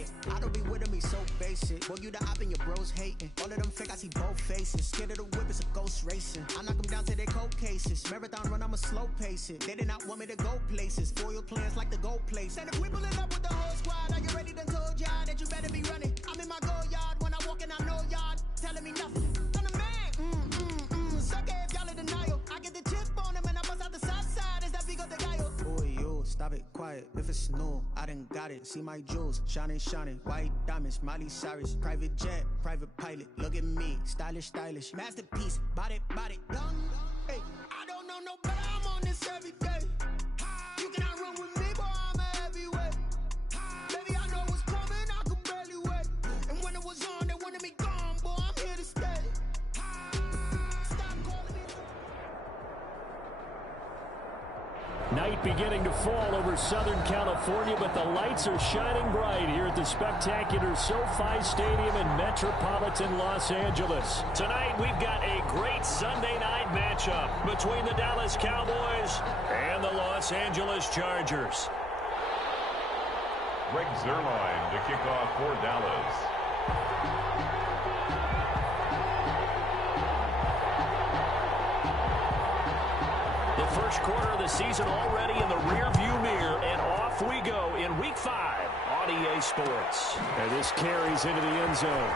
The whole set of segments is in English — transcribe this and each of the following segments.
Hey, I don't be with him, he's so basic. Boy, you the op and your bros hating. All of them fake, I see both faces. Scared of the whip, it's a ghost racing. I knock them down to their cold cases. Marathon run, I'ma slow pace it. They did not want me to go places. Foil plans like the gold place. And if we pulling up with the whole squad, are you ready? Done told y'all that you better be running. I'm in my go yard. When I walk in, I know y'all telling me nothing. I'm the man. Suck it if y'all in denial. I get the chip on him and I bust out the south side. Is that Vigo de Gallo? Boy, you stop it, quiet. If it's new, I done got it. See my jewels, shining, white diamonds, Miley Cyrus, private jet, private pilot. Look at me, stylish, masterpiece, body, young. Hey, I don't know no better. I'm on this every day. You cannot run with me, boy. I'm a heavyweight. Baby, I know what's coming. I could barely wait. And when it was on, they wanted me gone, boy. I'm here to stay. Stop calling me. Night beginning to fall over Southern California, but the lights are shining bright here at the spectacular SoFi Stadium in metropolitan Los Angeles. Tonight, we've got a great Sunday night matchup between the Dallas Cowboys and the Los Angeles Chargers. Greg Zuerlein to kick off for Dallas. The first quarter of the season already in the rearview mirror, and off we go in Week 5 on EA Sports. And this carries into the end zone.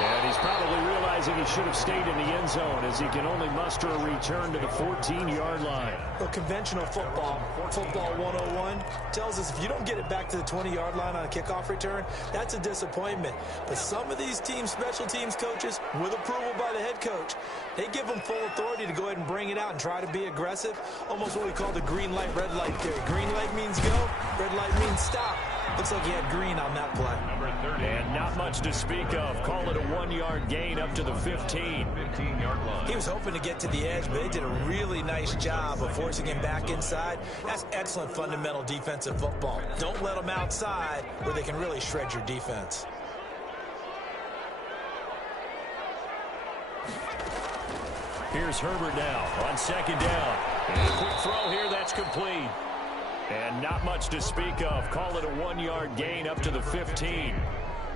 And he's probably realizing he should have stayed in the end zone as he can only muster a return to the 14-yard line. Well, conventional football 101, tells us if you don't get it back to the 20-yard line on a kickoff return, that's a disappointment. But some of these teams, special teams coaches, with approval by the head coach, they give them full authority to go ahead and bring it out and try to be aggressive, almost what we call the green light, red light theory. Green light means go, red light means stop. Looks like he had green on that play. Number 30. And not much to speak of. Call it a 1-yard gain up to the 15. 15-yard line. He was hoping to get to the edge, but they did a really nice job of forcing him back inside. That's excellent fundamental defensive football. Don't let them outside where they can really shred your defense. Here's Herbert now on second down. And a quick throw here, that's complete. And not much to speak of. Call it a 1-yard gain up to the 15.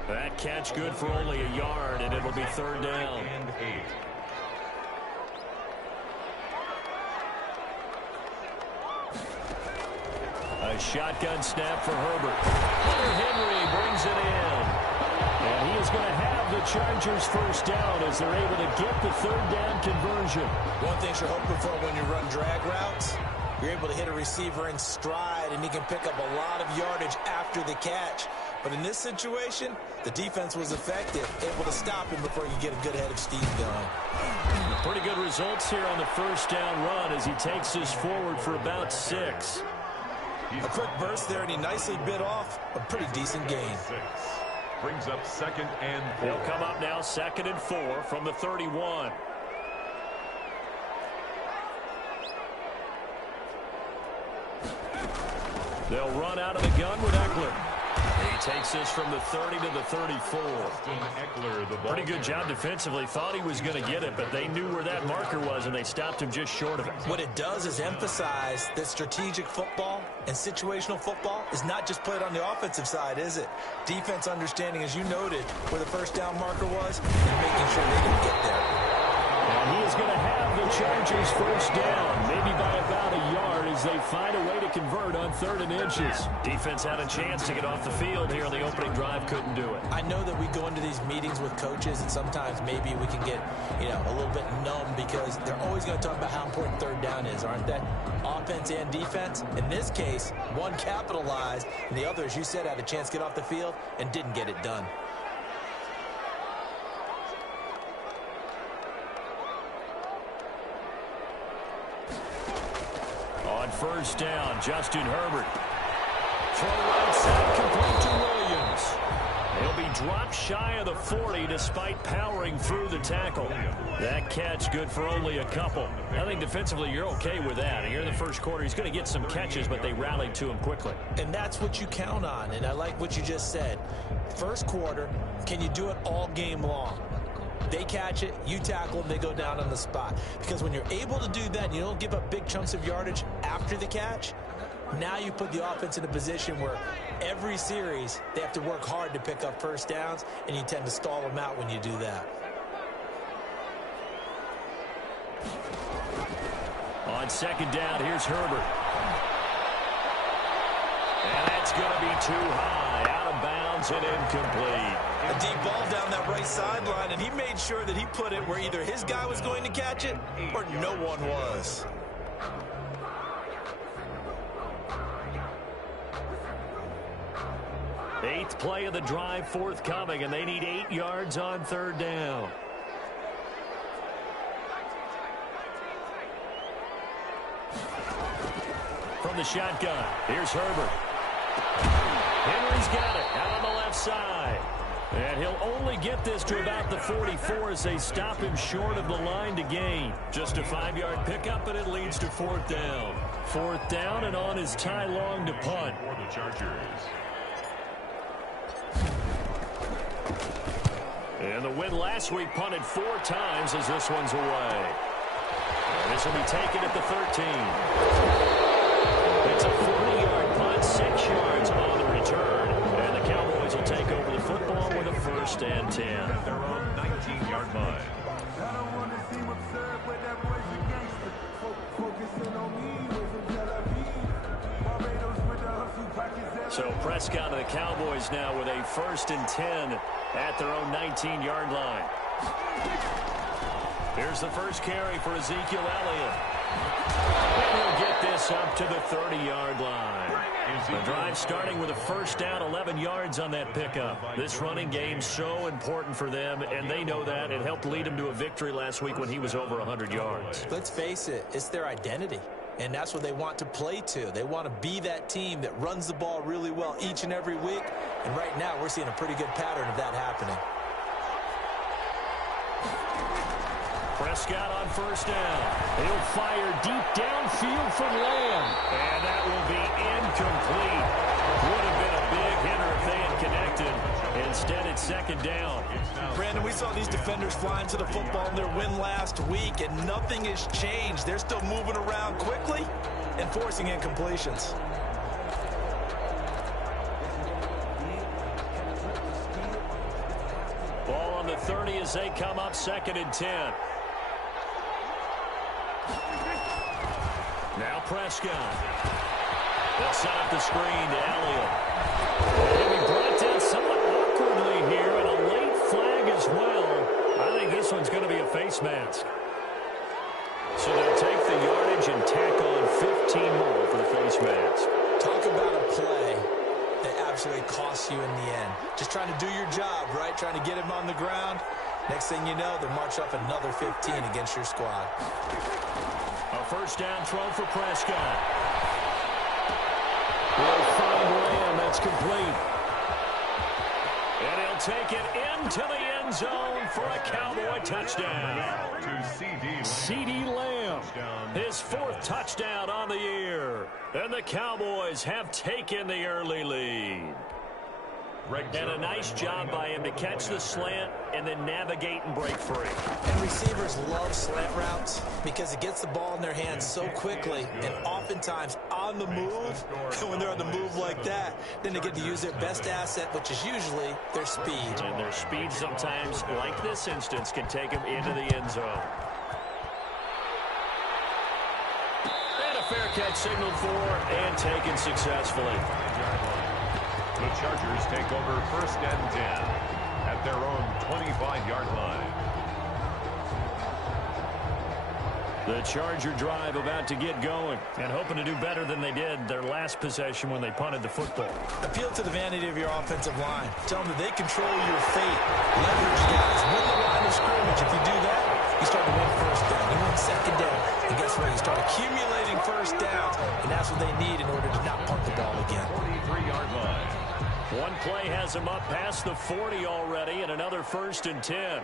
That catch good for only a yard, and it'll be third down. And 8. A shotgun snap for Herbert. Hunter Henry brings it in. And he is going to have the Chargers first down as they're able to get the third down conversion. One thing you're hoping for when you run drag routes, you're able to hit a receiver in stride, and he can pick up a lot of yardage after the catch. But in this situation, the defense was effective, able to stop him before you get a good head of steam going. Pretty good results here on the first down run as he takes this forward for about 6. A quick burst there, and he nicely bit off a pretty decent gain. 6. Brings up 2nd and 4. They'll come up now 2nd and 4 from the 31. They'll run out of the gun with Eckler. He takes this from the 30 to the 34. Eckler, the ball. Pretty good job defensively. Thought he was going to get it, but they knew where that marker was, and they stopped him just short of it. What it does is emphasize that strategic football and situational football is not just played on the offensive side, is it? Defense understanding, as you noted, where the first down marker was, and making sure they didn't get there. And he is going to have the Chargers first down, maybe by about a yard as they find a way to convert on 3rd and inches. Defense had a chance to get off the field here on the opening drive, couldn't do it. I know that we go into these meetings with coaches, and sometimes maybe we can get, a little bit numb because they're always going to talk about how important third down is, aren't they? Offense and defense. In this case, one capitalized, and the other, as you said, had a chance to get off the field and didn't get it done. On first down, Justin Herbert. Throw right side, complete to Williams. He'll be dropped shy of the 40 despite powering through the tackle. That catch good for only a couple. I think defensively you're okay with that. Here in the first quarter, he's going to get some catches, but they rallied to him quickly. And that's what you count on, and I like what you just said. First quarter, can you do it all game long? They catch it, you tackle them, they go down on the spot. Because when you're able to do that and you don't give up big chunks of yardage after the catch, Now you put the offense in a position where every series they have to work hard to pick up first downs, and you tend to stall them out when you do that. On second down, here's Herbert. And that's going to be too high, out of bounds and incomplete. A deep ball down that right sideline, and he made sure that he put it where either his guy was going to catch it or no one was. Eighth play of the drive forthcoming, and they need 8 yards on third down. From the shotgun, here's Herbert. Henry's got it out on the left side. And he'll only get this to about the 44 as they stop him short of the line to gain. Just a 5-yard pickup, and it leads to fourth down. Fourth down, and on is Ty Long to punt. For the Chargers. And the win last week punted 4 times as this one's away. And this will be taken at the 13. It's a 40-yard punt, 6 yards on the return. And the Cowboys will take over the football with a first and 10. At their own 19-yard line. So Prescott and the Cowboys now with a first and 10 at their own 19-yard line. Here's the first carry for Ezekiel Elliott. And he'll get this up to the 30-yard line. The drive starting with a first down, 11 yards on that pickup. This running game's so important for them, and they know that. It helped lead them to a victory last week when he was over 100 yards. Let's face it, it's their identity. And that's what they want to play to. They want to be that team that runs the ball really well each and every week. And right now, we're seeing a pretty good pattern of that happening. Prescott on first down. He'll fire deep downfield from Lamb. And that will be incomplete. Would have been a big hitter if they had connected. Instead, it's second down. Brandon, we saw these defenders flying to the football in their win last week, and nothing has changed. They're still moving around quickly and forcing incompletions. Ball on the 30 as they come up second and 10. Now Prescott. They'll set up the screen to Elliott. And he brought down somewhat awkwardly here, and a late flag as well. I think this one's going to be a face mask. So they'll take the yardage and tack on 15 more for the face mask. Talk about a play that absolutely costs you in the end. Just trying to do your job, right? Trying to get him on the ground. Next thing you know, they'll march up another 15 against your squad. A first down throw for Prescott. Will find Lamb. That's complete. And he'll take it into the end zone for a Cowboy touchdown. To CeeDee Lamb, his 4th touchdown on the year. And the Cowboys have taken the early lead. And a nice job by him to catch the slant and then navigate and break free. And receivers love slant routes because it gets the ball in their hands so quickly and oftentimes on the move. And when they're on the move like that, then they get to use their best asset, which is usually their speed. And their speed sometimes, like this instance, can take them into the end zone. And a fair catch signaled for and taken successfully. The Chargers take over first and 10 at their own 25-yard line. The Charger drive about to get going and hoping to do better than they did their last possession when they punted the football. Appeal to the vanity of your offensive line. Tell them that they control your fate. Leverage guys. Win the line of scrimmage. If you do that, you start to win first down. You win second down. And guess what? You start accumulating first downs, and that's what they need in order to not punt the ball again. 43-yard line. One play has them up past the 40 already, and another first and 10.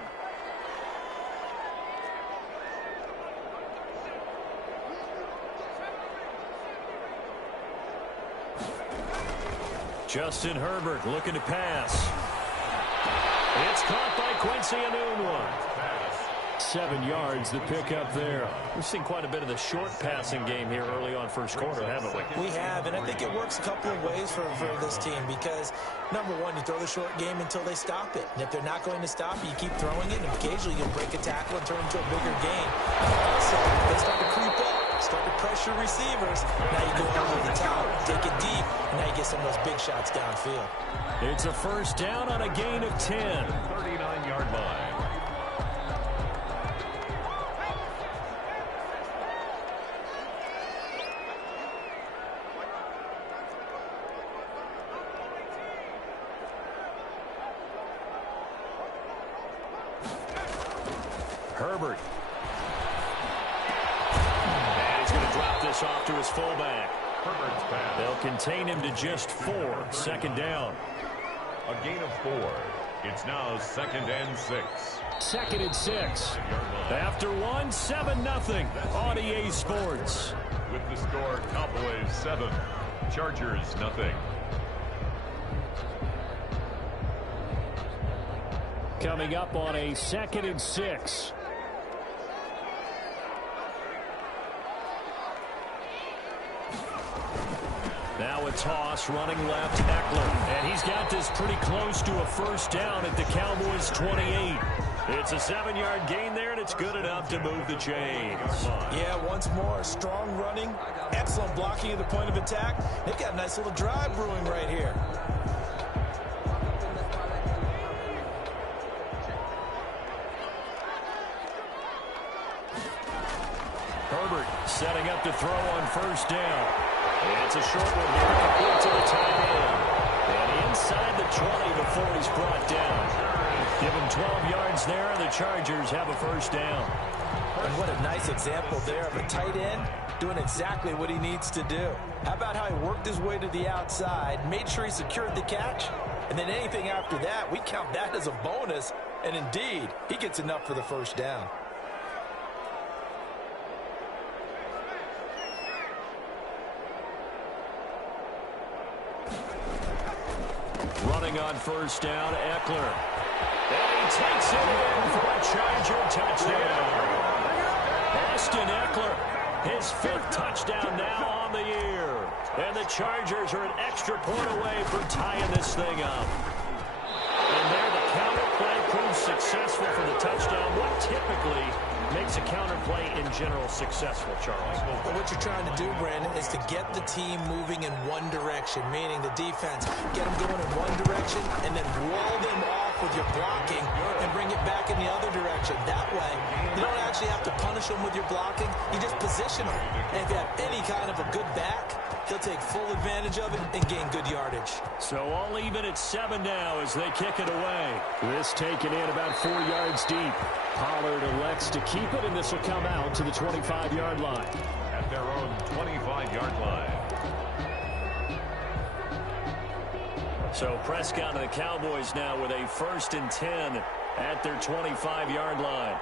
Justin Herbert looking to pass. It's caught by Quincy Enunwa. 7 yards the pick up there. We've seen quite a bit of the short passing game here early on first quarter, haven't we? We have, and I think it works a couple of ways for this team because, number one, you throw the short game until they stop it. And if they're not going to stop it, you keep throwing it, and occasionally you'll break a tackle and turn into a bigger game. Also, they start to creep up, start to pressure receivers. Now you go over the top, take it deep, and now you get some of those big shots downfield. It's a first down on a gain of 10. 39-yard line. Herbert. And he's going to drop this off to his fullback. Herbert's pass. They'll contain him to just 4. Second down. A gain of 4. It's now 2nd and 6. 2nd and 6. After 1, 7-0 on EA Sports. With the score, Cowboys 7, Chargers 0. Coming up on a 2nd and 6. Now a toss, running left, Eckler. And he's got this pretty close to a first down at the Cowboys' 28. It's a 7-yard gain there, and it's good enough to move the chains. Yeah, once more, strong running, excellent blocking at the point of attack. They've got a nice little drive brewing right here. Herbert setting up to throw on first down. And it's a short one here, complete to the tight end. And inside the 20 before he's brought down. Give him 12 yards there, and the Chargers have a first down. And what a nice example there of a tight end doing exactly what he needs to do. How about how he worked his way to the outside, made sure he secured the catch, and then anything after that, we count that as a bonus. And indeed, he gets enough for the first down. Running on first down, Eckler. And he takes it in for a Charger touchdown. Austin Eckler, his 5th touchdown now on the year. And the Chargers are an extra point away from tying this thing up. And there the counter play proves successful for the touchdown. What typically makes a counter play in general successful, Charles? But what you're trying to do, Brandon, is to get the team moving in one direction, meaning the defense, get them going in one direction and then roll them off with your blocking and bring it back in the other direction. That way, you don't actually have to punish them with your blocking. You just position them. And if you have any kind of a good back, he'll take full advantage of it and gain good yardage. So all even at 7 now as they kick it away. This taken in about 4 yards deep. Pollard elects to keep it, and this will come out to the 25-yard line. At their own 25-yard line. So Prescott and the Cowboys now with a 1st and 10 at their 25-yard line.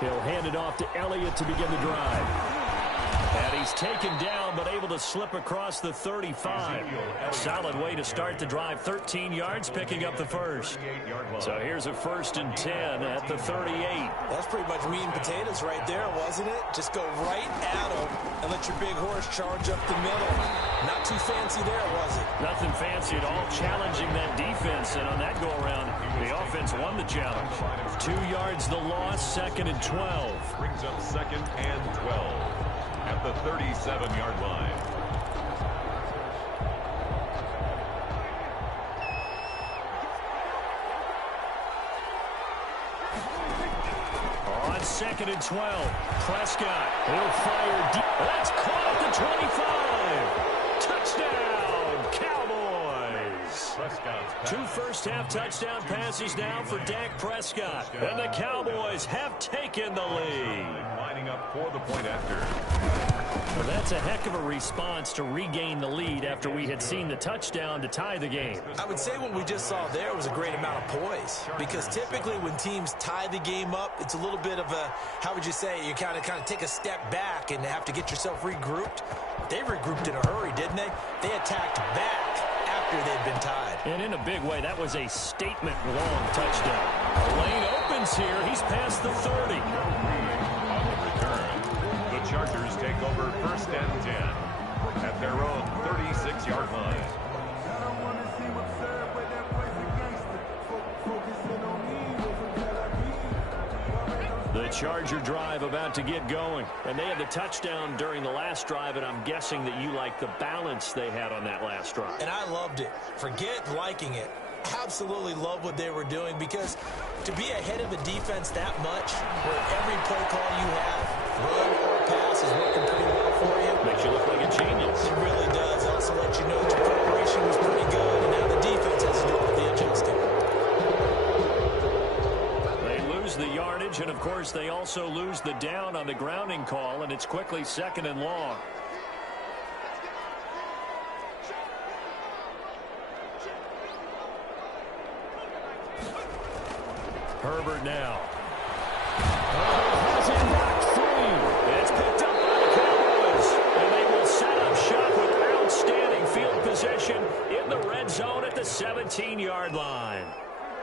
He'll hand it off to Elliott to begin the drive. And he's taken down, but able to slip across the 35. Solid way to start the drive. 13 yards, picking up the first. So here's a 1st and 10 at the 38. That's pretty much meat and potatoes right there, wasn't it? Just go right at him and let your big horse charge up the middle. Not too fancy there, was it? Nothing fancy at all, challenging that defense. And on that go-around, the offense won the challenge. 2 yards the loss, 2nd and 12. Brings up 2nd and 12. At the 37-yard line. On 2nd and 12, Prescott will fire deep. That's caught at the 25. Touchdown, Cowboys. Prescott's 2 first-half touchdown passes now for Dak Prescott. And the Cowboys have taken the lead. lining up for the point after. Well, that's a heck of a response to regain the lead after we had seen the touchdown to tie the game. I would say what we just saw there was a great amount of poise, because typically when teams tie the game up, it's a little bit of a, how would you say, you kind of take a step back and have to get yourself regrouped. They regrouped in a hurry, didn't they? They attacked back after they'd been tied. And in a big way, that was a statement-long touchdown. The lane opens here. He's past the 30. On the return, the Chargers take over first and 10 at their own 36-yard line. The Charger drive about to get going. And they had the touchdown during the last drive, and I'm guessing that you like the balance they had on that last drive. And I loved it. Forget liking it. Absolutely love what they were doing, because to be ahead of a defense that much, where every play call you have, run or pass, is working pretty well for you. Makes you look like a genius. It really does. Also let you know that your preparation was pretty good, and now the defense has to do all the adjusting. The yardage, and of course they also lose the down on the grounding call, and it's quickly 2nd and long. Herbert now. Has it knocked free. It's picked up by the Cowboys, and they will set up shop with outstanding field position in the red zone at the 17-yard line.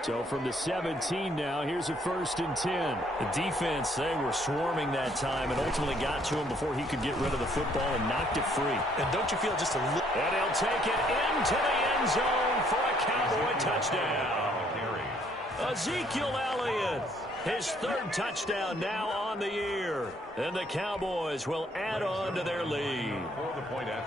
So from the 17 now, here's a 1st and 10. The defense, they were swarming that time and ultimately got to him before he could get rid of the football and knocked it free. And don't you feel just a little... And he'll take it into the end zone for a Cowboy touchdown. Ezekiel Elliott, his 3rd touchdown now on the year. And the Cowboys will add on to their lead.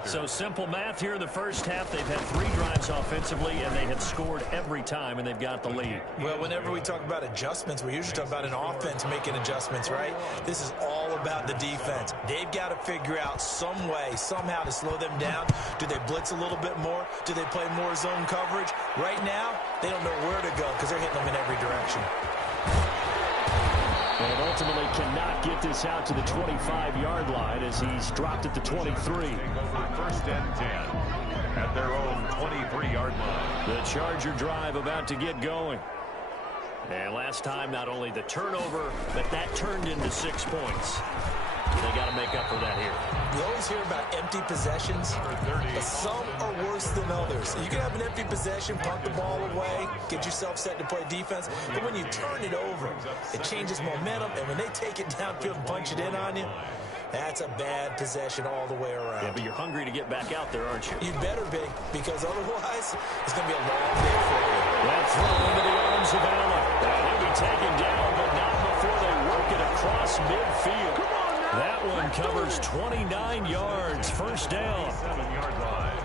So simple math here in the first half. They've had 3 drives offensively, and they have scored every time, and they've got the lead. Well, whenever we talk about adjustments, we usually talk about an offense making adjustments, right? This is all about the defense. They've got to figure out some way, somehow to slow them down. Do they blitz a little bit more? Do they play more zone coverage? Right now, they don't know where to go because they're hitting them in every direction. And ultimately cannot get this out to the 25-yard line as he's dropped at the 23. First and 10 at their own 23-yard line. The Charger drive about to get going. And last time, not only the turnover, but that turned into 6 points. They got to make up for that here. You always hear about empty possessions, but some are worse than others. You can have an empty possession, punt the ball away, get yourself set to play defense, but when you turn it over, it changes momentum, and when they take it downfield and punch it in on you, that's a bad possession all the way around. Yeah, but you're hungry to get back out there, aren't you? You better be, because otherwise, it's going to be a long day for you. That throw into the arms of Allen. And he'll be taken down, but not before they work it across midfield. That one covers 29 yards. First down. 7-yard line.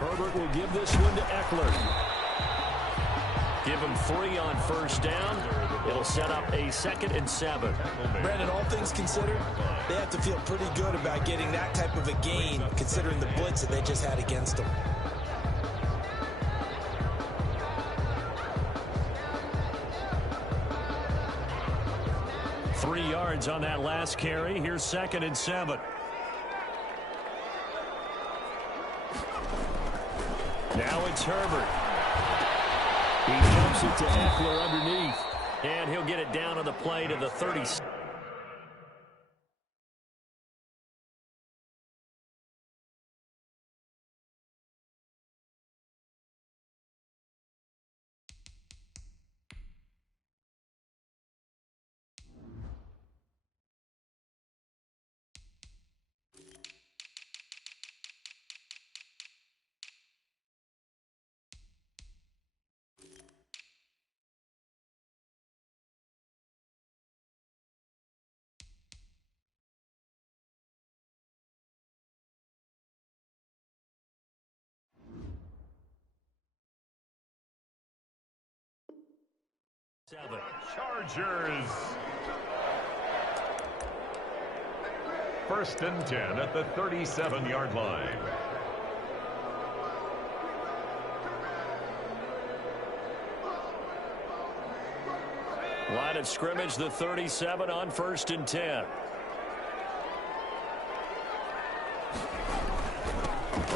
Herbert will give this one to Eckler. Give him 3 on first down. It'll set up a 2nd and 7. Brandon, all things considered, they have to feel pretty good about getting that type of a gain, considering the blitz that they just had against them. Three yards on that last carry. Here's 2nd and 7. Now it's Herbert. He jumps it to Eckler underneath. And he'll get it down on the play to the 30. Chargers. First and 10 at the 37-yard line. Line of scrimmage, the 37 on 1st and 10.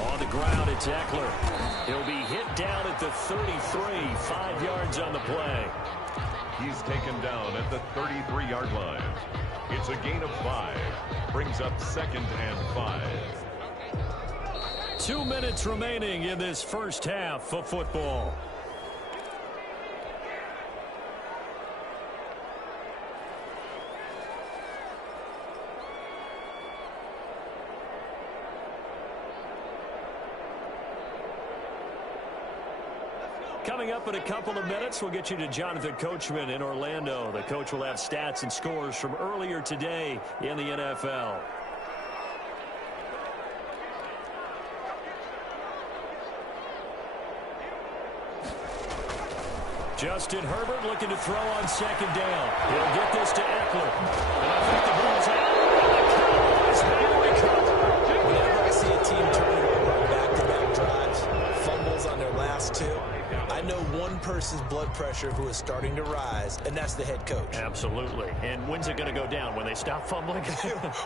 On the ground, it's Eckler. He'll be hit down at the 33, 5 yards on the play. He's taken down at the 33-yard line. It's a gain of 5. Brings up 2nd and 5. 2 minutes remaining in this first half of football. Coming up in a couple of minutes, we'll get you to Jonathan Coachman in Orlando. The coach will have stats and scores from earlier today in the NFL. Justin Herbert looking to throw on 2nd down. He'll get this to Eckler. And I think the ball's out. And the Cowboys may recover. Whenever I see a team turn it over on back-to-back drives, fumbles on their last 2, I know one person's blood pressure who is starting to rise, and that's the head coach. Absolutely. And when's it going to go down? When they stop fumbling?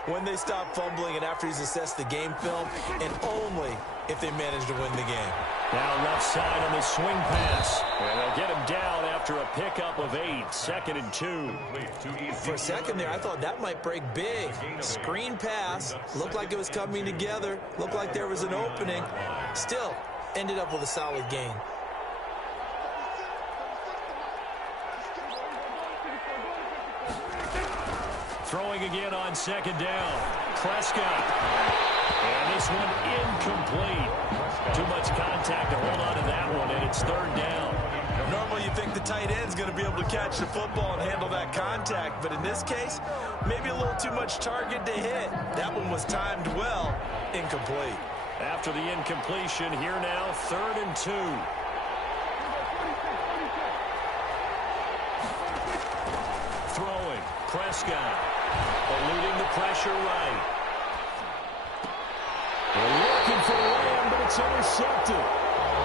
When they stop fumbling and after he's assessed the game film, and only if they manage to win the game. Now left side on the swing pass. And they'll get him down after a pickup of 8. 2nd and 2. For a second there, I thought that might break big. Screen pass. Looked like it was coming together. Looked like there was an opening. Still, ended up with a solid gain. Throwing again on 2nd down. Prescott. And this one incomplete. Too much contact to hold on to that one, and it's 3rd down. Normally you think the tight end's going to be able to catch the football and handle that contact, but in this case, maybe a little too much target to hit. That one was timed well. Incomplete. After the incompletion, here now, 3rd and 2. Throwing. Prescott. Eluding the pressure right. They're looking for Lamb, but it's intercepted.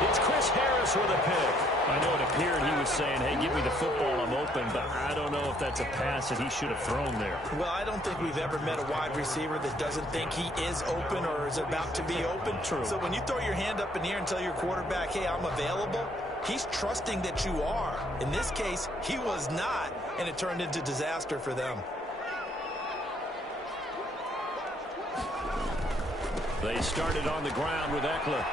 It's Chris Harris with a pick. I know it appeared he was saying, hey, give me the football, I'm open, but I don't know if that's a pass that he should have thrown there. Well, I don't think we've ever met a wide receiver that doesn't think he is open or is about to be open. True. So when you throw your hand up in the air and tell your quarterback, hey, I'm available, he's trusting that you are. In this case, he was not, and it turned into disaster for them. They started on the ground with Eckler.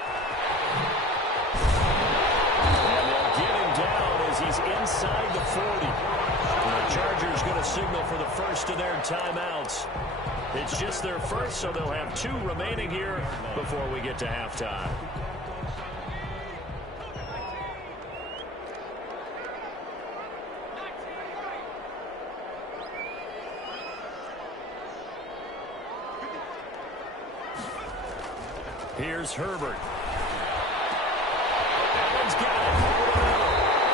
And they'll get him down as he's inside the 40. The Chargers going to signal for the first of their timeouts. It's just their first, so they'll have 2 remaining here before we get to halftime. Here's Herbert. Allen's got it.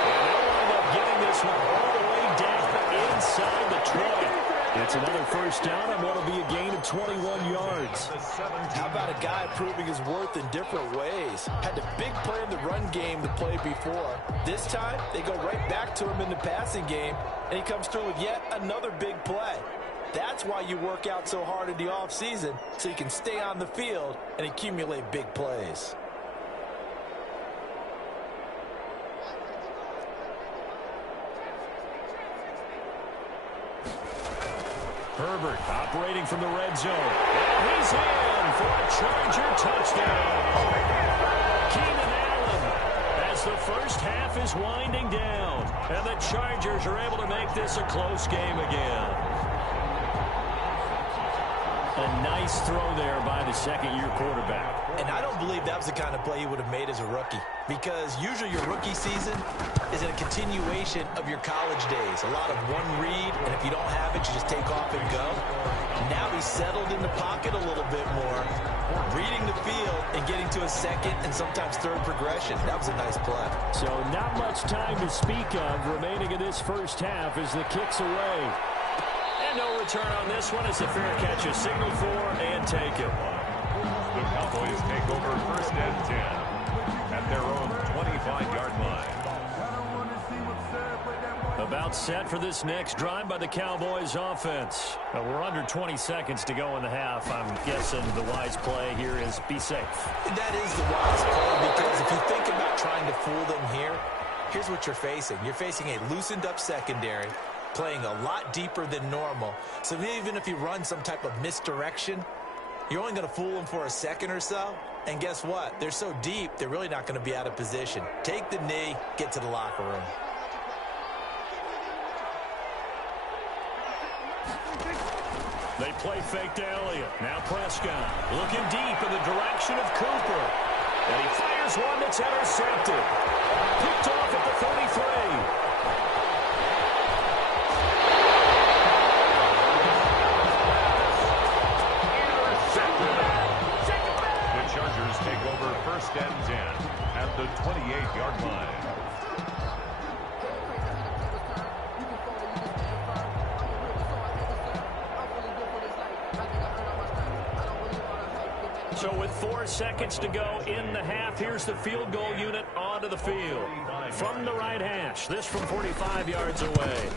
And they'll wind up getting this one all the way down inside the 20. It's another first down and what will be a gain of 21 yards. How about a guy proving his worth in different ways? Had a big play in the run game the play before. This time, they go right back to him in the passing game, and he comes through with yet another big play. That's why you work out so hard in the offseason, so you can stay on the field and accumulate big plays. Herbert operating from the red zone. And he's in for a Charger touchdown. Keenan Allen as the first half is winding down. And the Chargers are able to make this a close game again. A nice throw there by the second-year quarterback. And I don't believe that was the kind of play he would have made as a rookie, because usually your rookie season is a continuation of your college days. A lot of one read, and if you don't have it, you just take off and go. Now he's settled in the pocket a little bit more, reading the field and getting to a second and sometimes third progression. That was a nice play. So not much time to speak of remaining in this first half as the kick's away. And no return on this one as the fair catch is signaled for and taken. The Cowboys take over 1st and 10 at their own 25-yard line. About set for this next drive by the Cowboys offense. We're under 20 seconds to go in the half. I'm guessing the wise play here is be safe. That is the wise play, because if you think about trying to fool them here, Here's what you're facing. You're facing a loosened-up secondary, playing a lot deeper than normal. So even if you run some type of misdirection, you're only going to fool them for a second or so. And guess what? They're so deep, they're really not going to be out of position. Take the knee, get to the locker room. They play fake to Elliott. Now Prescott looking deep in the direction of Cooper. And he fires one that's intercepted. Picked off at the 33. The Chargers take over 1st and 10 at the 28-yard line. So with 4 seconds to go in the half, here's the field goal unit onto the field. From the right hash, this from 45 yards away.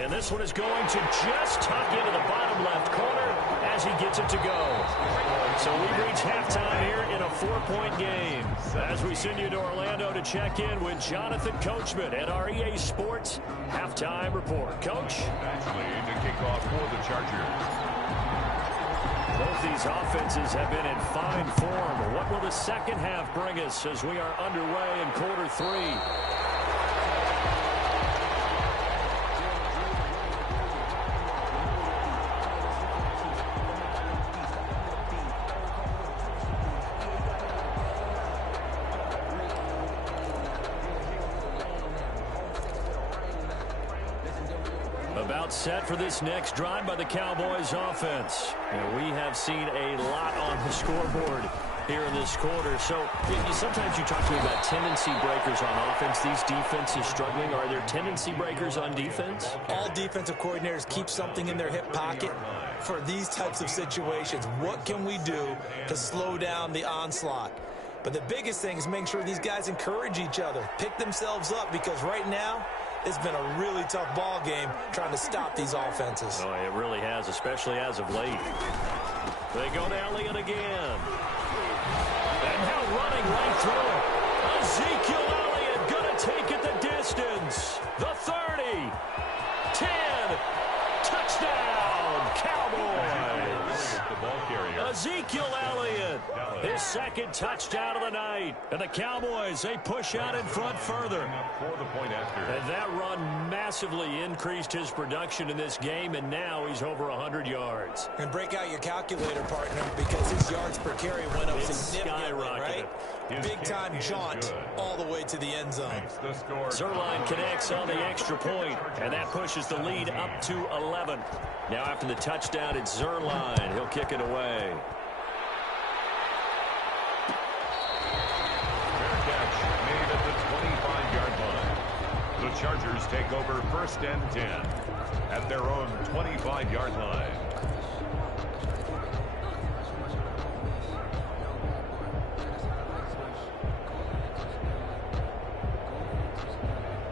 And this one is going to just tuck into the bottom left corner as he gets it to go. So we reach halftime here in a 4-point game. As we send you to Orlando to check in with Jonathan Coachman at our EA Sports Halftime Report. Coach? Actually, to kick off for the Chargers. Both these offenses have been in fine form. What will the second half bring us as we are underway in quarter 3? About set for this next drive by the Cowboys offense. And we have seen a lot on the scoreboard here in this quarter. So sometimes you talk to me about tendency breakers on offense. These defenses struggling. Are there tendency breakers on defense? All defensive coordinators keep something in their hip pocket for these types of situations. What can we do to slow down the onslaught? But the biggest thing is making sure these guys encourage each other, pick themselves up, because right now it's been a really tough ball game trying to stop these offenses. Oh, it really has, especially as of late. They go to Elliott again. And now running right through it. Ezekiel Elliott going to take it the distance. The 30. 10. Touchdown, Cowboys. The ball carrier. Ezekiel Elliott, his second touchdown of the night. And the Cowboys, they push out in front further. For the point after. And that run massively increased his production in this game, and now he's over 100 yards. And break out your calculator, partner, because his yards per carry went up It's significantly, skyrocketed. right? Big-time jaunt all the way to the end zone. The score. Zuerlein connects on the extra point, and that pushes the lead up to 11. Now after the touchdown, it's Zuerlein. He'll kick it away. Fair catch made at the 25-yard line. The Chargers take over 1st and 10 at their own 25-yard line.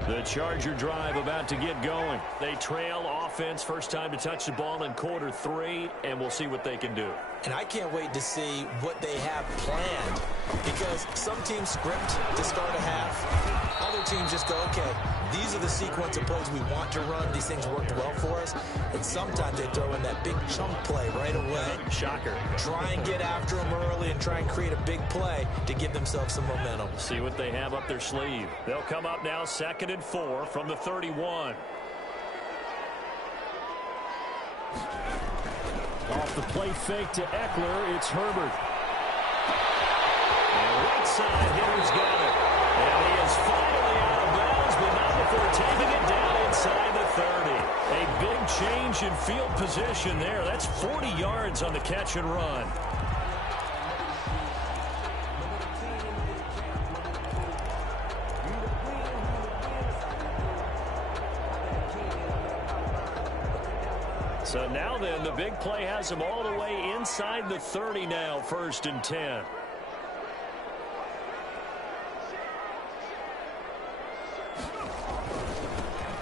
The Charger drive about to get going. They trail offense, first time to touch the ball in quarter 3, and we'll see what they can do. And I can't wait to see what they have planned, because some teams script to start a half. Other teams just go, okay, these are the sequence of plays we want to run. These things worked well for us. And sometimes they throw in that big chunk play right away. Shocker. Try and get after them early and try and create a big play to give themselves some momentum. See what they have up their sleeve. They'll come up now 2nd and 4 from the 31. Off the play fake to Eckler, it's Herbert. And right side, Henry's got it. And he is finally out of bounds, but not before taking it down inside the 30. A big change in field position there. That's 40 yards on the catch and run. So now then, the big play has him all the way inside the 30 now, 1st and 10.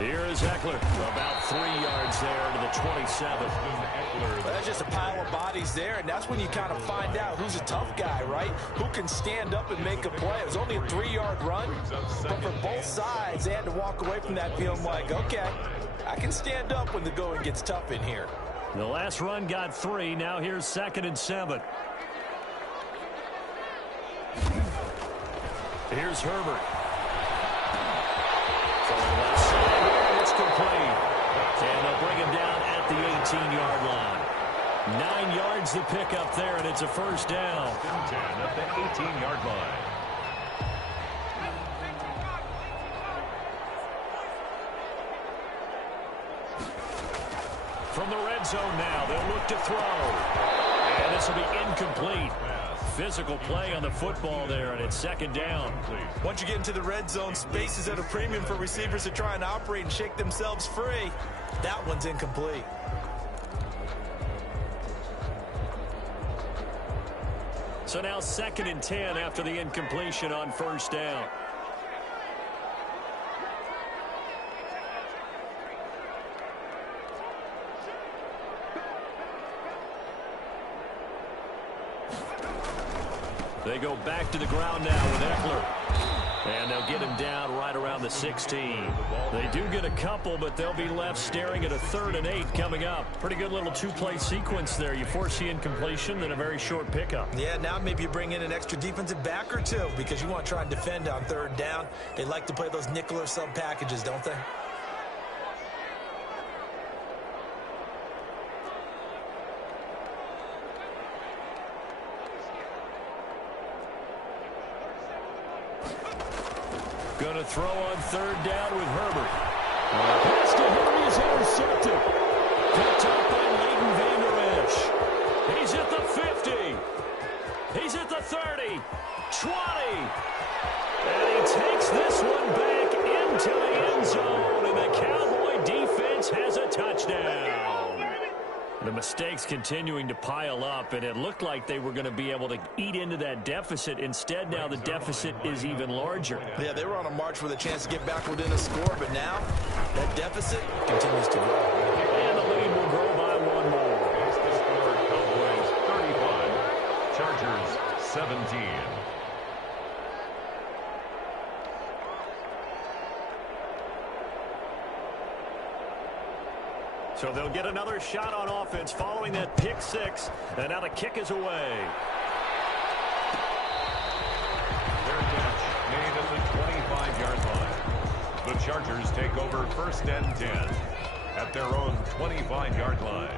Here is Eckler. About 3 yards there to the 27. Well, that's just a pile of bodies there, and that's when you kind of find out who's a tough guy, right? Who can stand up and make a play. It was only a 3-yard run, but for both sides, they had to walk away from that feeling like, okay, I can stand up when the going gets tough in here. The last run got 3. Now here's 2nd and 7. Here's Herbert. It's complete. And they'll bring him down at the 18-yard line. 9 yards to pick up there, and it's a first down. 10 at the 18-yard line. From the red zone now, they'll look to throw. And this will be incomplete. Physical play on the football there, and it's 2nd down. Once you get into the red zone, space is at a premium for receivers to try and operate and shake themselves free. That one's incomplete. So now 2nd and 10 after the incompletion on first down. They go back to the ground now with Eckler. And they'll get him down right around the 16. They do get a couple, but they'll be left staring at a 3rd and 8 coming up. Pretty good little 2-play sequence there. You force the incompletion, then a very short pickup. Yeah, now maybe you bring in an extra defensive back or two because you want to try and defend on 3rd down. They like to play those nickel or sub packages, don't they? Going to throw on 3rd down with Herbert. Pass to him is intercepted. Picked up by Leighton Vander Esch. He's at the 50. He's at the 30. 20. And he takes this one back into the end zone. And the Cowboy defense has a touchdown. The mistakes continuing to pile up, and it looked like they were going to be able to eat into that deficit. Instead, now the deficit is even larger. Yeah, they were on a march with a chance to get back within a score, but now that deficit continues to grow. And the lead will grow by 1 more. It's the score, Cowboys 35, Chargers 17. So they'll get another shot on offense following that pick 6. And now the kick is away. Their catch made at the 25-yard line. The Chargers take over 1st and 10 at their own 25-yard line.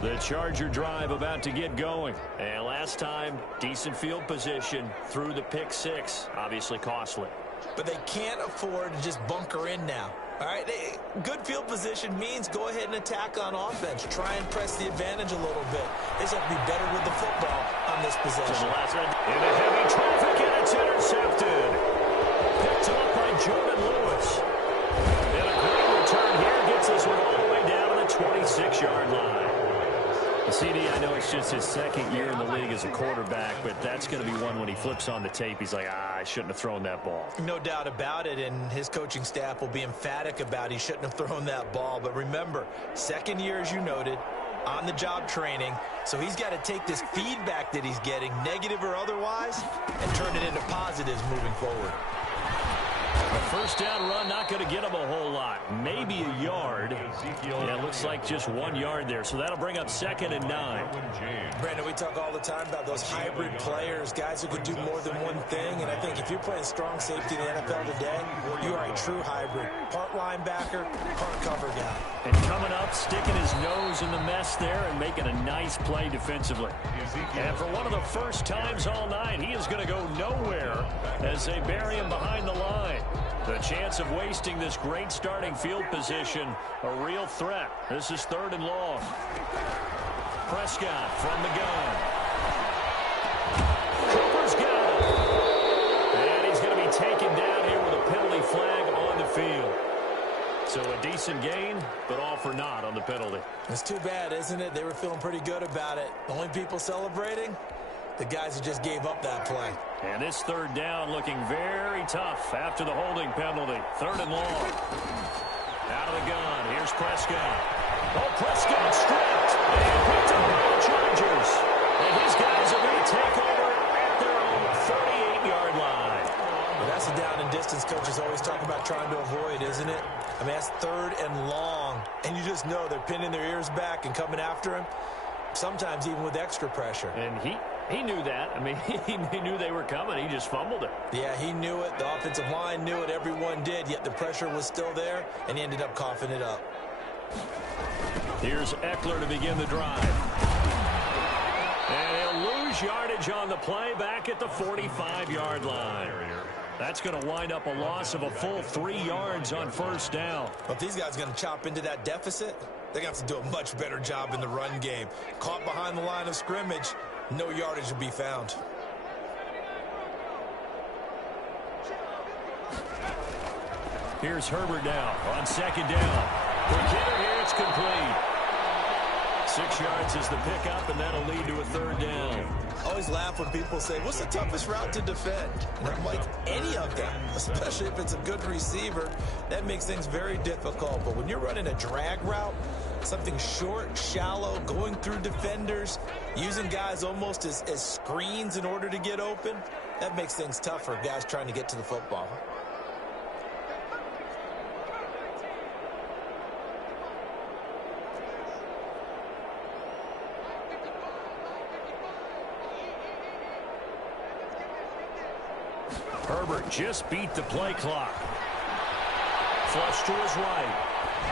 The Charger drive about to get going. And last time, decent field position through the pick 6. Obviously costly. But they can't afford to just bunker in now. All right, good field position means go ahead and attack on offense. Try and press the advantage a little bit. They just have to be better with the football on this possession. Into heavy traffic, and it's intercepted. Picked up by Jordan Lewis. And a great return here gets this one all the way down to the 26-yard line. CD, I know it's just his 2nd year in the league as a quarterback, but that's going to be one when he flips on the tape, he's like, I shouldn't have thrown that ball. No doubt about it, and his coaching staff will be emphatic about he shouldn't have thrown that ball. But remember, 2nd year, as you noted, on-the-job training, so he's got to take this feedback that he's getting, negative or otherwise, and turn it into positives moving forward. A first down run, not going to get him a whole lot. Maybe a yard. Yeah, it looks like just 1 yard there. So that'll bring up 2nd and 9. Brandon, we talk all the time about those hybrid players, guys who can do more than one thing. And I think if you're playing strong safety in the NFL today, you are a true hybrid. Part linebacker, part cover guy. And coming up, sticking his nose in the mess there and making a nice play defensively. And for one of the first times all night, he is going to go nowhere as they bury him behind the line. The chance of wasting this great starting field position, a real threat. This is 3rd and long. Prescott from the gun. Cooper's got him. And he's going to be taken down here with a penalty flag on the field. So a decent gain, but all for naught on the penalty. It's too bad, isn't it? They were feeling pretty good about it. The only people celebrating, the guys who just gave up that play. And this third down looking very tough after the holding penalty. 3rd and long. Out of the gun. Here's Prescott. Oh, Prescott stripped. And picked up by the Chargers. And his guys are going to take over at their own 38-yard line. Well, that's a down and distance coaches always talk about trying to avoid, isn't it? I mean, that's 3rd and long. And you just know they're pinning their ears back and coming after him. Sometimes even with extra pressure. And he knew that. I mean, he knew they were coming. He just fumbled it. Yeah, he knew it. The offensive line knew it. Everyone did. Yet the pressure was still there, and he ended up coughing it up. Here's Eckler to begin the drive. And he'll lose yardage on the play back at the 45-yard line. That's going to wind up a loss of a full 3 yards on 1st down. Well, if these guys are going to chop into that deficit, they're going to have to do a much better job in the run game. Caught behind the line of scrimmage, no yardage will be found. Here's Herbert now on 2nd down. The kicker here, it's complete. 6 yards is the pickup, and that'll lead to a 3rd down. I always laugh when people say, what's the toughest route to defend? And I'm like, any of them, especially if it's a good receiver. That makes things very difficult. But when you're running a drag route, something short, shallow, going through defenders, using guys almost as screens in order to get open, that makes things tough for guys trying to get to the football. Herbert just beat the play clock. Flush to his right.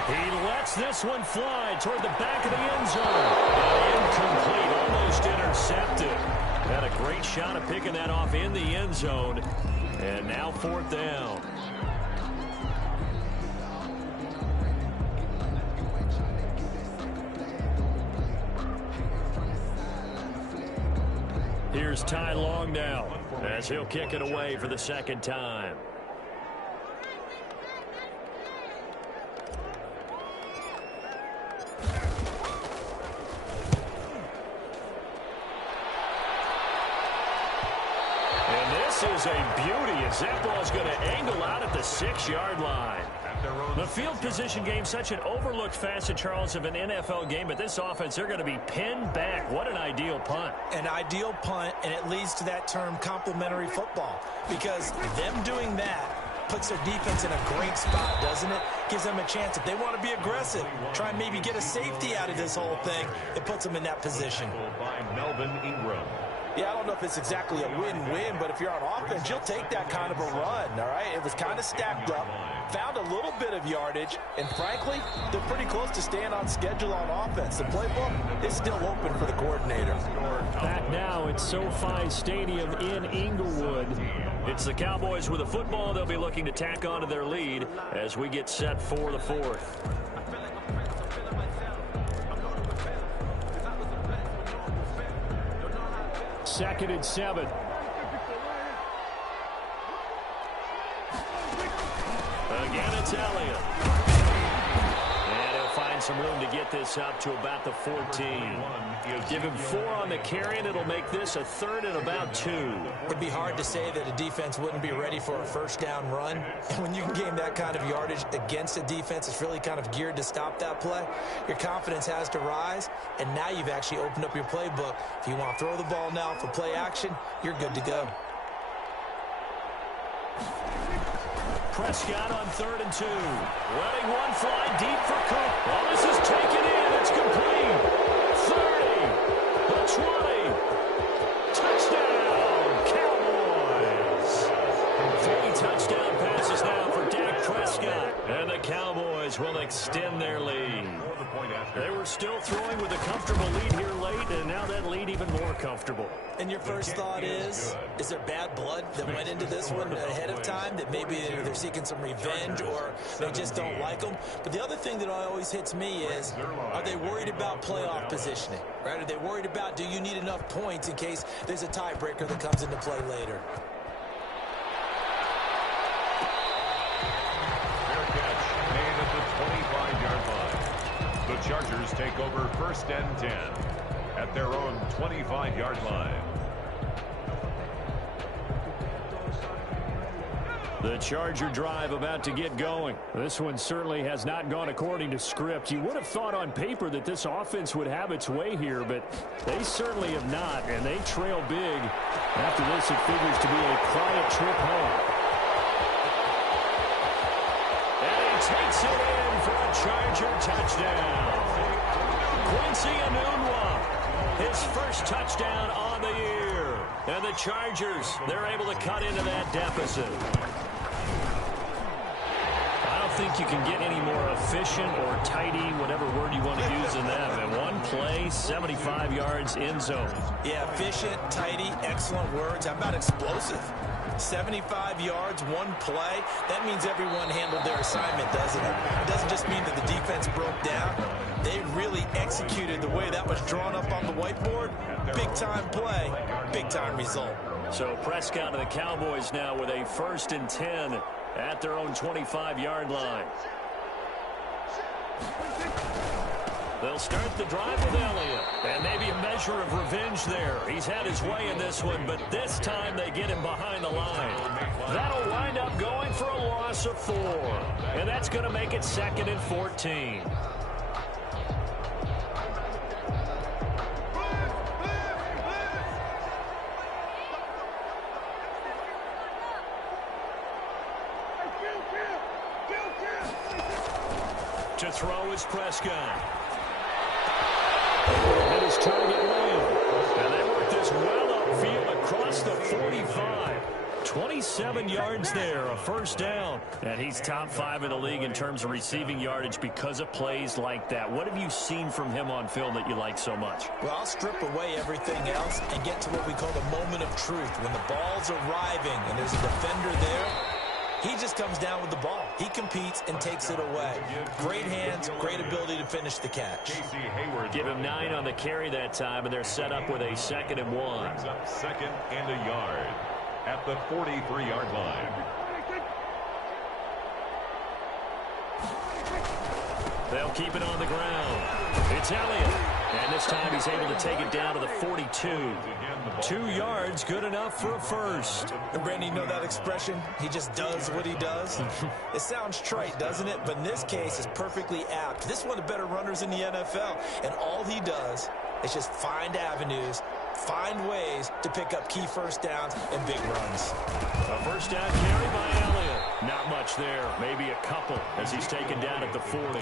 He lets this one fly toward the back of the end zone. Incomplete, almost intercepted. Had a great shot at picking that off in the end zone. And now 4th down. Here's Ty Long now as he'll kick it away for the 2nd time. And this is a beauty as that ball is going to angle out at the 6-yard line. The field position game, such an overlooked facet, Charles, of an NFL game, but this offense, they're going to be pinned back. What an ideal punt. An ideal punt, and it leads to that term complementary football, because them doing that puts their defense in a great spot, doesn't it? Gives them a chance. If they want to be aggressive, try and maybe get a safety out of this whole thing, it puts them in that position. By Melvin Ingram. Yeah, I don't know if it's exactly a win-win, but if you're on offense, you'll take that kind of a run, all right? It was kind of stacked up, found a little bit of yardage, and frankly, they're pretty close to staying on schedule on offense. The playbook is still open for the coordinator. Back now at SoFi Stadium in Inglewood. It's the Cowboys with a football. They'll be looking to tack onto their lead as we get set for the 4th. Second and 7. Again, it's Elliott. And he'll find some room to get this up to about the 14. Give him 4 on the carry, and it'll make this a 3rd and about 2. It'd be hard to say that a defense wouldn't be ready for a 1st down run. And when you can gain that kind of yardage against a defense that's really kind of geared to stop that play, your confidence has to rise, and now you've actually opened up your playbook. If you want to throw the ball now for play action, you're good to go. Prescott on 3rd and 2. Letting one fly deep for Cook. Oh, this is taken in. It's complete. 30. The 20. Touchdown, Cowboys. 3 touchdown passes now for Dak Prescott. And the Cowboys will extend their lead. They were still throwing with a comfortable lead here late, and now that lead even more comfortable. And your first thought is there bad blood that went into this one ahead of time, that maybe they're seeking some revenge or they just don't like them? But the other thing that always hits me is, are they worried about playoff positioning? Right? Are they worried about, do you need enough points in case there's a tiebreaker that comes into play later? Fair catch made at the 25-yard line. The Chargers take over 1st and 10 at their own 25-yard line. The Charger drive about to get going. This one certainly has not gone according to script. You would have thought on paper that this offense would have its way here, but they certainly have not, and they trail big. After this, it figures to be a quiet trip home. And he takes it in for a Charger touchdown. Quincy Enunwa, his first touchdown on the year. And the Chargers, they're able to cut into that deficit. I don't think you can get any more efficient or tidy, whatever word you want to use in that. And one play, 75 yards in zone. Yeah, efficient, tidy, excellent words. How about explosive? 75 yards, one play. That means everyone handled their assignment, doesn't it? It doesn't just mean that the defense broke down. They really executed the way that was drawn up on the whiteboard. Big-time play, big-time result. So Prescott and the Cowboys now with a 1st and 10 at their own 25-yard line. They'll start the drive with Elliott. And maybe a measure of revenge there. He's had his way in this one, but this time they get him behind the line. That'll wind up going for a loss of 4. And that's going to make it 2nd and 14. To throw is Prescott. And his target Williams. And they work this well upfield across the 45. 27 yards there, a 1st down. And he's top 5 in the league in terms of receiving yardage because of plays like that. What have you seen from him on film that you like so much? Well, I'll strip away everything else and get to what we call the moment of truth. When the ball's arriving and there's a defender there, he just comes down with the ball. He competes and takes it away. Great hands, great ability to finish the catch. Give him 9 on the carry that time, and they're set up with a 2nd and 1. Brings up 2nd and a yard at the 43-yard line. They'll keep it on the ground. It's Elliott. And this time he's able to take it down to the 42. 2 yards, good enough for a 1st. And Brandon, you know that expression? He just does what he does. It sounds trite, doesn't it? But in this case, it's perfectly apt. This is one of the better runners in the NFL. And all he does is just find avenues, find ways to pick up key 1st downs and big runs. A 1st down carry by Elliott. Not much there. Maybe a couple as he's taken down at the 40.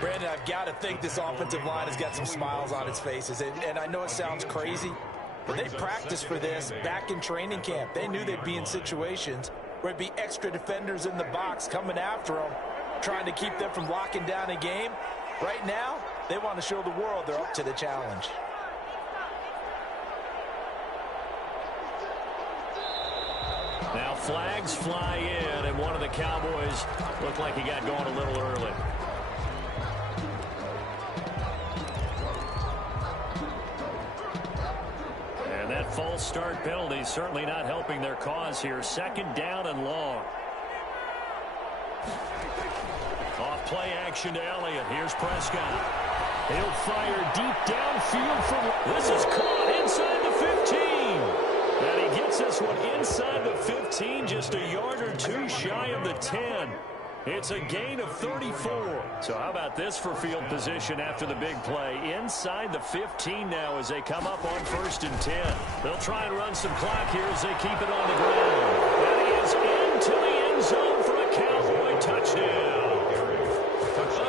Brandon, I've got to think this offensive line has got some smiles on its faces. And I know it sounds crazy, but they practiced for this back in training camp. They knew they'd be in situations where it'd be extra defenders in the box coming after them, trying to keep them from locking down a game. Right now, they want to show the world they're up to the challenge. Now flags fly in, and one of the Cowboys looked like he got going a little early. And that false start penalty certainly not helping their cause here. 2nd down and long. Off play action to Elliott. Here's Prescott. He'll fire deep downfield from... This is caught inside the 15. And he gets this one inside the 15, just a yard or 2 shy of the 10. It's a gain of 34. So how about this for field position after the big play? Inside the 15 now as they come up on 1st and 10. They'll try and run some clock here as they keep it on the ground. And he is into the end zone for a Cowboy touchdown.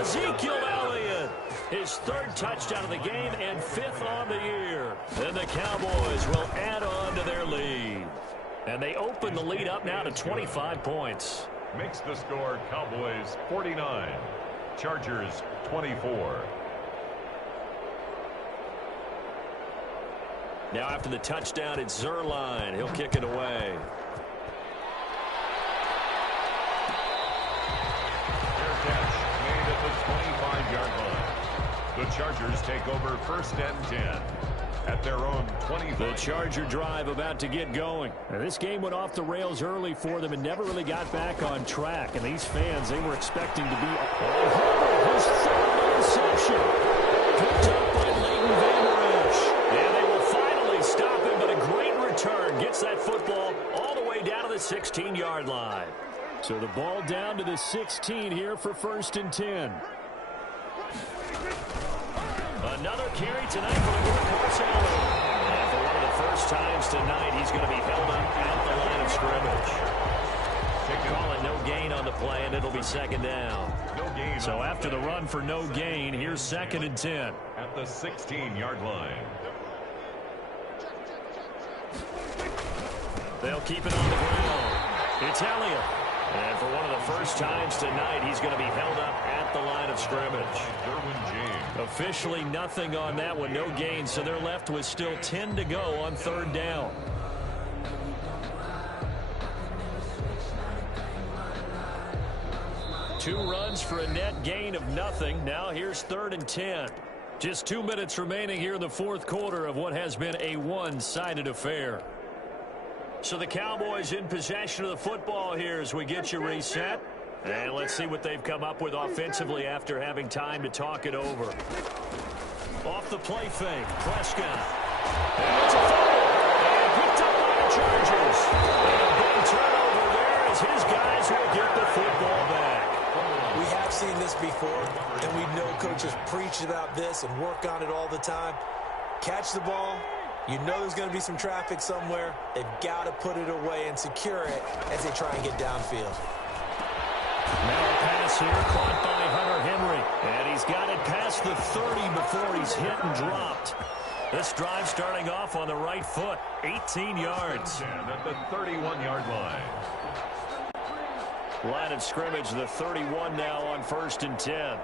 Ezekiel Elliott, his 3rd touchdown of the game and 5th on the year. Then the Cowboys will add on to their lead. And they open the lead up now to 25 points. Makes the score Cowboys 49, Chargers 24. Now after the touchdown, it's Zuerlein. He'll kick it away. Fair catch made at the 25-yard line. The Chargers take over 1st and 10 at their own 25. The Charger drive about to get going. Now, this game went off the rails early for them and never really got back on track. And these fans, they were expecting to be... Herbert, his 3rd interception. Picked up by Leighton Vander Esch. And they will finally stop him, but a great return. Gets that football all the way carry down to the 16-yard line. So the ball down to the 16 here for 1st and 10. Another carry tonight for the North Allen. And for one of the first times tonight, he's going to be held up at the line of scrimmage. Call it no gain on the play, and it'll be 2nd down. No gain. So after the run for no gain, here's 2nd and 10. At the 16-yard line. They'll keep it on the ground. It's Elliott. And for one of the first times tonight, he's going to be held up at the line of scrimmage. Officially nothing on that one, no gain, so they're left with still 10 to go on 3rd down. Two runs for a net gain of nothing. Now here's 3rd and 10. Just 2 minutes remaining here in the 4th quarter of what has been a one-sided affair. So the Cowboys in possession of the football here as we get you reset. And let's see what they've come up with offensively after having time to talk it over. Off the play fake, Prescott. And it's a fumble. And picked up by the Chargers. And a big turnover there as his guys will get the football back. We have seen this before, and we know coaches preach about this and work on it all the time. Catch the ball. You know there's going to be some traffic somewhere. They've got to put it away and secure it as they try and get downfield. Now a pass here caught by Hunter Henry. And he's got it past the 30 before he's hit and dropped. This drive starting off on the right foot. 18 yards. At the 31-yard line. Line of scrimmage, the 31 now on 1st and 10.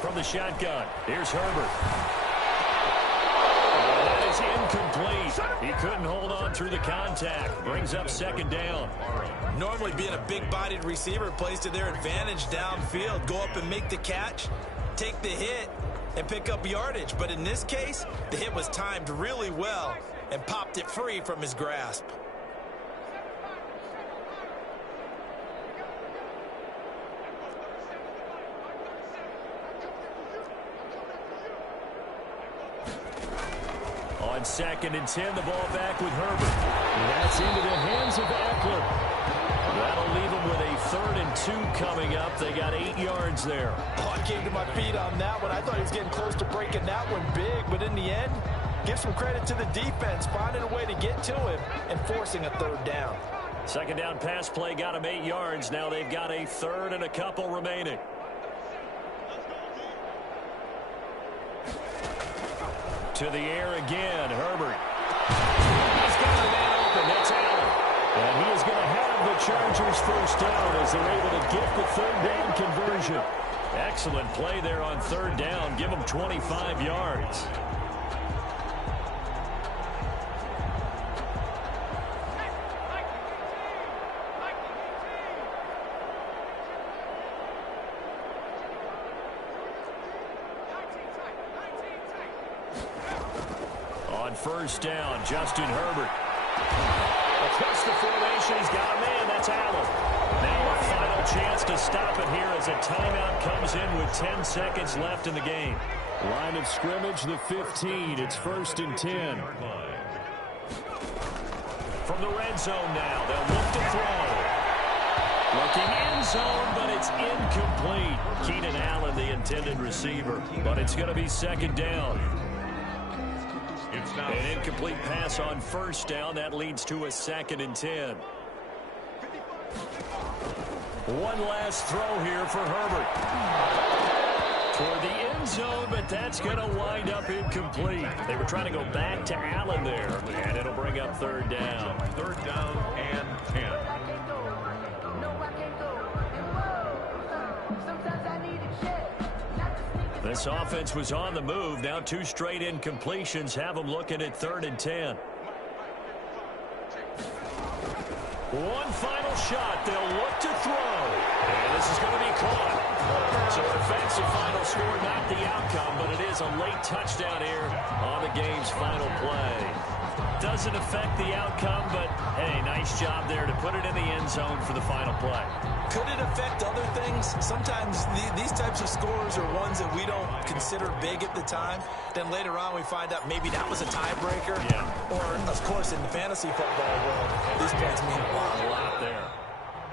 From the shotgun, here's Herbert. And that is incomplete. He couldn't hold on through the contact. Brings up 2nd down. Normally being a big-bodied receiver plays to their advantage downfield. Go up and make the catch, take the hit, and pick up yardage. But in this case, the hit was timed really well and popped it free from his grasp. On 2nd and 10, the ball back with Herbert. That's into the hands of Eckler. That'll leave them with a 3rd and 2 coming up. They got 8 yards there. Oh, I came to my feet on that one. I thought he was getting close to breaking that one big, but in the end, give some credit to the defense, finding a way to get to him and forcing a 3rd down. 2nd down pass play got him 8 yards. Now they've got a 3rd and a couple remaining. To the air again, Herbert. He's got the man open. That's Allen. And he is going to have the Chargers first down as they're able to get the 3rd down conversion. Excellent play there on 3rd down. Give them 25 yards. On 1st down, Justin Herbert. Across the formation, he's got a man. That's Allen. Now a final chance to stop it here as a timeout comes in with 10 seconds left in the game. Line of scrimmage, the 15. It's 1st and 10. From the red zone now, they'll look to throw. Looking end zone, but it's incomplete. Keenan Allen, the intended receiver, but it's going to be 2nd down. An incomplete pass on 1st down. That leads to a 2nd and 10. One last throw here for Herbert. Toward the end zone, but that's going to wind up incomplete. They were trying to go back to Allen there, and it'll bring up 3rd down. 3rd down and 10. This offense was on the move. Now 2 straight incompletions have them looking at 3rd and 10. One final shot. They'll look to throw. And this is going to be caught. So defensive final score, not the outcome, but it is a late touchdown here on the game's final play. Doesn't affect the outcome, but, hey, nice job there to put it in the end zone for the final play. Could it affect other things? Sometimes these types of scores are ones that we don't consider big at the time. Then later on we find out maybe that was a tiebreaker. Yeah. Or, of course, in the fantasy football world, these points mean a lot. A lot there.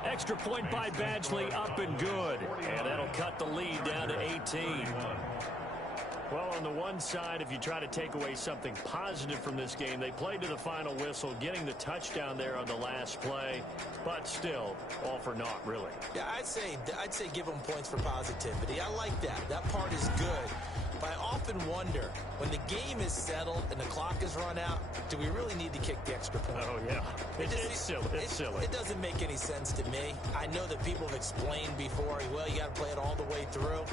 Extra point by Badgley, up and good. And that'll cut the lead down to 18. Well, on the one side, if you try to take away something positive from this game, they played to the final whistle, getting the touchdown there on the last play. But still, all for naught, really. Yeah, I'd say give them points for positivity. I like that. That part is good. But I often wonder, when the game is settled and the clock is run out, do we really need to kick the extra point? Oh, yeah. It's silly. It's silly. It doesn't make any sense to me. I know that people have explained before, well, you got to play it all the way through.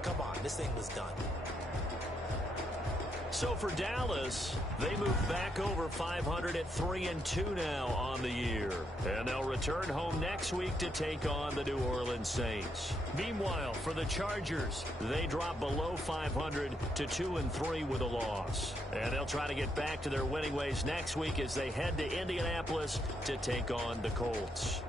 Come on, this thing was done. So for Dallas, they move back over 500 at 3-2 now on the year. And they'll return home next week to take on the New Orleans Saints. Meanwhile, for the Chargers, they drop below 500 to 2-3 with a loss. And they'll try to get back to their winning ways next week as they head to Indianapolis to take on the Colts.